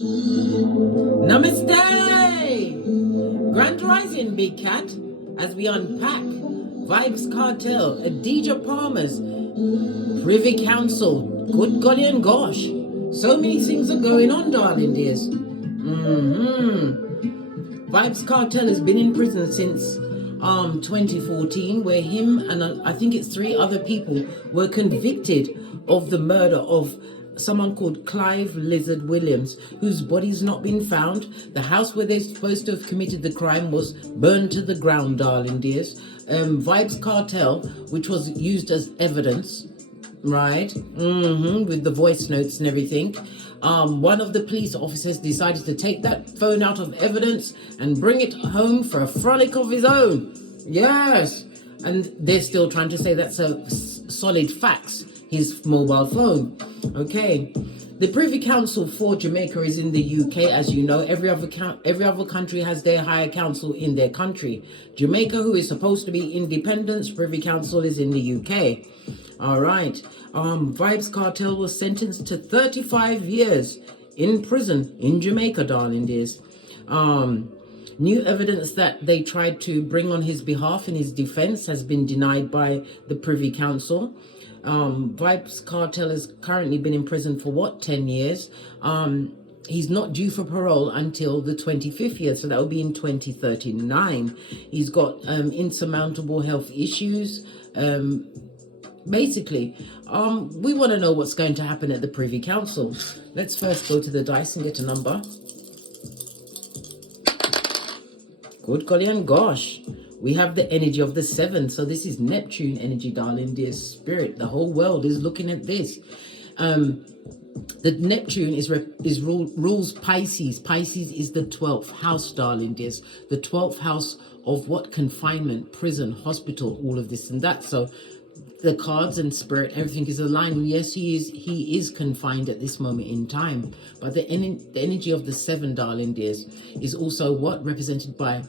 Namaste! Grand Rising, Big Cat, as we unpack Vybz Kartel, Adidja Palmer's Privy Council. Good golly and gosh, so many things are going on, darling dears. Vybz Kartel has been in prison since 2014, where him and I think it's 3 other people were convicted of the murder of someone called Clive Lizard Williams, whose body's not been found. The house where they're supposed to have committed the crime was burned to the ground, darling dears. Vybz Kartel, which was used as evidence, right? With the voice notes and everything. One of the police officers decided to take that phone out of evidence and bring it home for a frolic of his own. Yes. And they're still trying to say that's a solid facts, his mobile phone. Okay. The Privy Council for Jamaica is in the UK, as you know. Every other country has their higher council in their country. Jamaica, who is supposed to be independent, Privy Council is in the UK. All right. Vybz Kartel was sentenced to 35 years in prison in Jamaica, darling dears. New evidence that they tried to bring on his behalf in his defense has been denied by the Privy Council. Vybz Kartel has currently been in prison for 10 years. He's not due for parole until the 25th year, so that will be in 2039. He's got insurmountable health issues. Basically, we want to know what's going to happen at the Privy Council. Let's first go to the dice and get a number. Good golly and gosh. We have the energy of the 7. So this is Neptune energy, darling dear spirit. The whole world is looking at this. The Neptune rules Pisces. Pisces is the 12th house, darling dears. The 12th house of what? Confinement, prison, hospital, all of this and that. So the cards and spirit, everything is aligned. Yes, he is confined at this moment in time. But the energy of the 7, darling dears, is also what? Represented by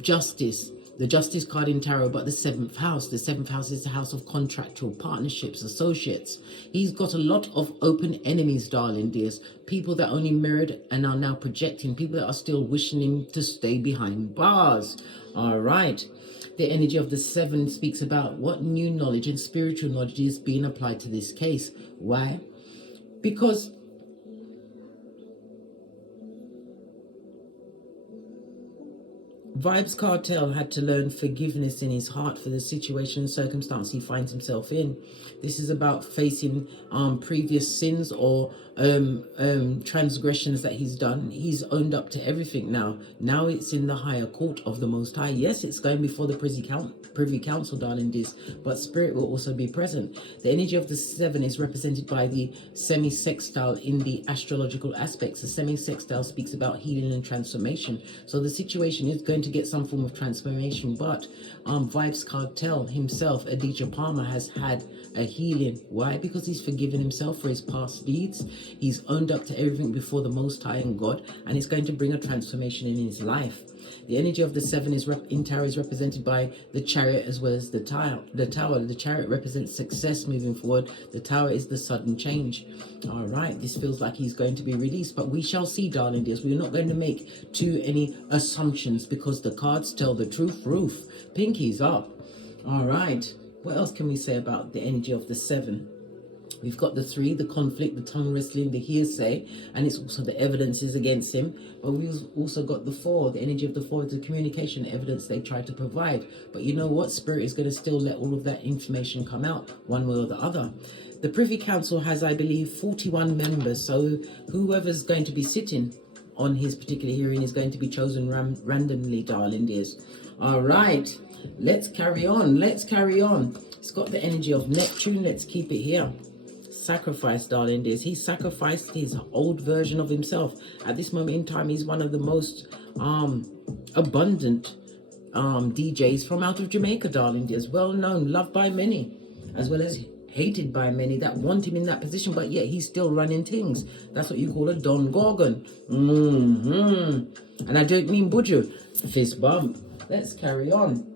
justice. The justice card in tarot, but the 7th house. The 7th house is the house of contractual partnerships, associates. He's got a lot of open enemies, darling dears. People that only mirrored and are now projecting. People that are still wishing him to stay behind bars. All right. The energy of the 7 speaks about what new knowledge and spiritual knowledge is being applied to this case. Why? Because Vybz Kartel had to learn forgiveness in his heart for the situation and circumstance he finds himself in. This is about facing previous sins or transgressions that he's done. He's owned up to everything now. Now it's in the higher court of the Most High. Yes, it's going before the Privy Council, darling dears, but spirit will also be present. The energy of the 7 is represented by the semi-sextile in the astrological aspects. The semi-sextile speaks about healing and transformation. So the situation is going to get some form of transformation, but Vybz Kartel himself, Adidja Palmer, has had a healing. Why? Because he's forgiven himself for his past deeds. He's owned up to everything before the Most High and God, and it's going to bring a transformation in his life. The energy of the 7 in tarot is represented by the Chariot as well as the Tower. The Chariot represents success moving forward. The Tower is the sudden change. All right, this feels like he's going to be released, but we shall see, darling dears. We're not going to make any assumptions because the cards tell the truth. Roof, pinkies up. All right, what else can we say about the energy of the 7? We've got the 3, the conflict, the tongue wrestling, the hearsay, and it's also the evidences against him. But we've also got the 4, the energy of the 4 is the communication evidence they try to provide. But you know what? Spirit is going to still let all of that information come out one way or the other. The Privy Council has, I believe, 41 members. So whoever's going to be sitting on his particular hearing is going to be chosen randomly, darling dears. All right, let's carry on. Let's carry on. It's got the energy of Neptune. Let's keep it here. Sacrifice, darling dears. He sacrificed his old version of himself. At this moment in time, he's one of the most abundant DJs from out of Jamaica, darling dears. Well known, loved by many, as well as hated by many that want him in that position, but yet he's still running things. That's what you call a Don Gorgon. And I don't mean Buju. Fist bump. Let's carry on.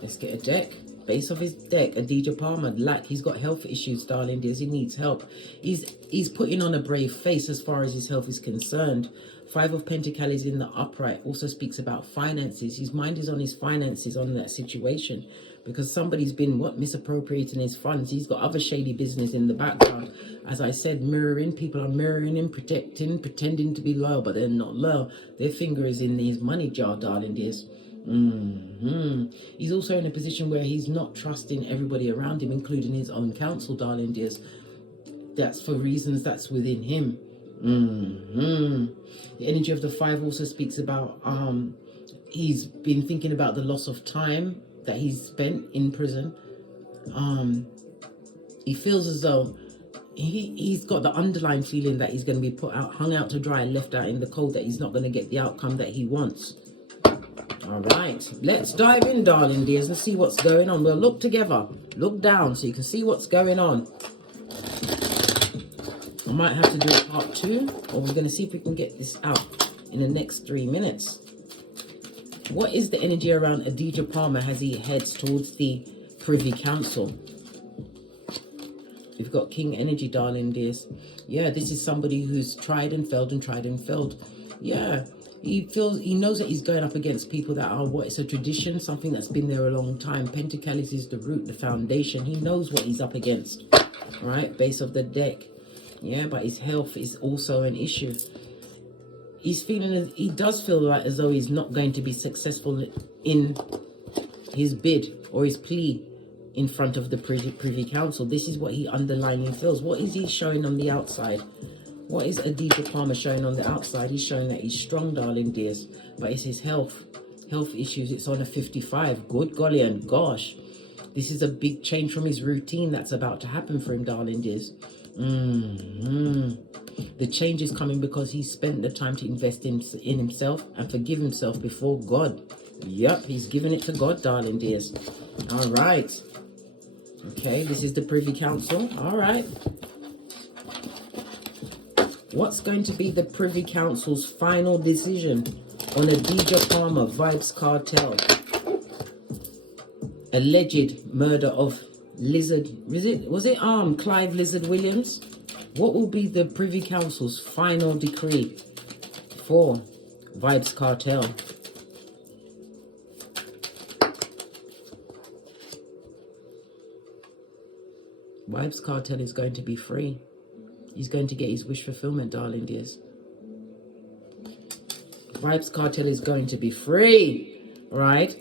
Let's get a deck. Base of his deck, Adidja Palmer, lack. He's got health issues, darling dears. He needs help. He's putting on a brave face as far as his health is concerned. Five of Pentacles in the upright also speaks about finances. His mind is on his finances, on that situation. Because somebody's been, misappropriating his funds. He's got other shady business in the background. As I said, mirroring. People are mirroring him, protecting, pretending to be loyal, but they're not loyal. Their finger is in his money jar, darling dears. He's also in a position where he's not trusting everybody around him, including his own counsel, darling dears. That's for reasons that's within him. The energy of the five also speaks about he's been thinking about the loss of time that he's spent in prison. He feels as though he's got the underlying feeling that he's going to be put out, hung out to dry and left out in the cold, that he's not going to get the outcome that he wants. All right, let's dive in, darling dears, and see what's going on. We'll look together, look down so you can see what's going on. I might have to do a part 2, or we're going to see if we can get this out in the next 3 minutes. What is the energy around Adidja Palmer as he heads towards the Privy Council? We've got King energy, darling dears. Yeah, this is somebody who's tried and failed and tried and failed. Yeah, he knows that he's going up against people that are, it's a tradition, something that's been there a long time. Pentacles is the root, the foundation. He knows what he's up against, right? Base of the deck. Yeah, but his health is also an issue. He does feel like as though he's not going to be successful in his bid or his plea in front of the Privy Council. This is what he underlyingly feels. What is he showing on the outside? What is Adidja Palmer showing on the outside? He's showing that he's strong, darling dears, but it's his health issues. It's on a 55. Good golly and gosh, this is a big change from his routine that's about to happen for him, darling dears. The change is coming because he spent the time to invest in himself and forgive himself before God. Yep, he's giving it to God, darling dears. All right. Okay, this is the Privy Council. All right. What's going to be the Privy Council's final decision on Adidja Palmer, Vybz Kartel? Alleged murder of was it Clive Lizard Williams? What will be the Privy Council's final decree for Vybz Kartel? Vybz Kartel is going to be free. He's going to get his wish fulfillment, darling dears. Vybz Kartel is going to be free, right?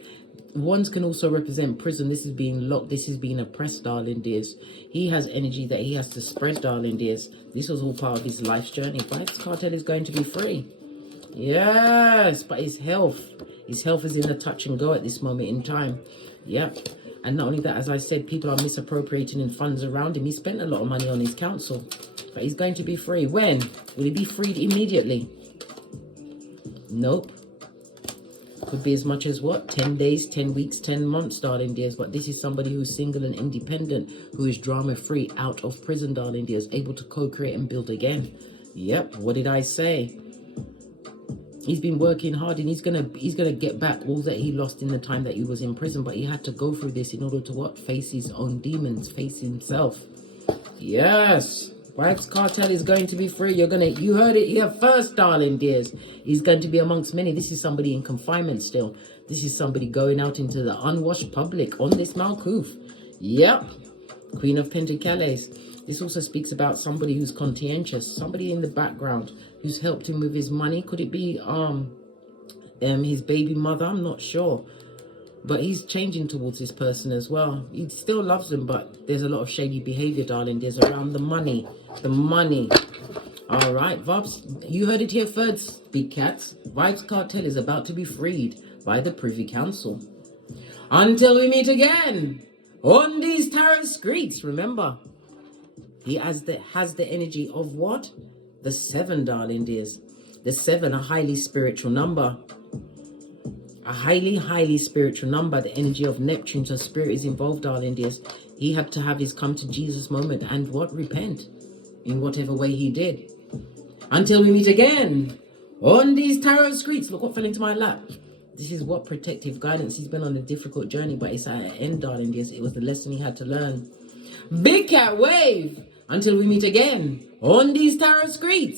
Wands can also represent prison. This is being locked. This is being oppressed, darling dears. He has energy that he has to spread, darling dears. This was all part of his life's journey. Vybz Kartel is going to be free. Yes, but his health is in the touch and go at this moment in time. Yep. And not only that, as I said, people are misappropriating in funds around him. He spent a lot of money on his counsel, but he's going to be free. When? Will he be freed immediately? Nope. Could be as much as what? 10 days, 10 weeks, 10 months, darling dears. But this is somebody who's single and independent, who is drama-free, out of prison, darling dears, able to co-create and build again. Yep, what did I say? He's been working hard, and he's gonna get back all that he lost in the time that he was in prison. But he had to go through this in order to what? Face his own demons, face himself. Yes, Vybz Kartel is going to be free. You heard it here first, darling dears. He's going to be amongst many. This is somebody in confinement still. This is somebody going out into the unwashed public on this Malkuth. Yep, Queen of Pentacles. This also speaks about somebody who's conscientious, somebody in the background who's helped him with his money. Could it be his baby mother? I'm not sure. But he's changing towards this person as well. He still loves them, but there's a lot of shady behavior, darling. There's around the money. The money. All right, Vybz, you heard it here first, big cats. Vybz Kartel is about to be freed by the Privy Council. Until we meet again on these tarot streets, remember, he has the energy of what? The 7, darling dears. The 7, a highly spiritual number. A highly, highly spiritual number. The energy of Neptune, so spirit is involved, darling dears. He had to have his come to Jesus moment and what? Repent in whatever way he did. Until we meet again on these tarot streets. Look what fell into my lap. This is what protective guidance. He's been on a difficult journey, but it's at an end, darling. Yes, it was the lesson he had to learn. Big cat wave! Until we meet again on these tarot streets.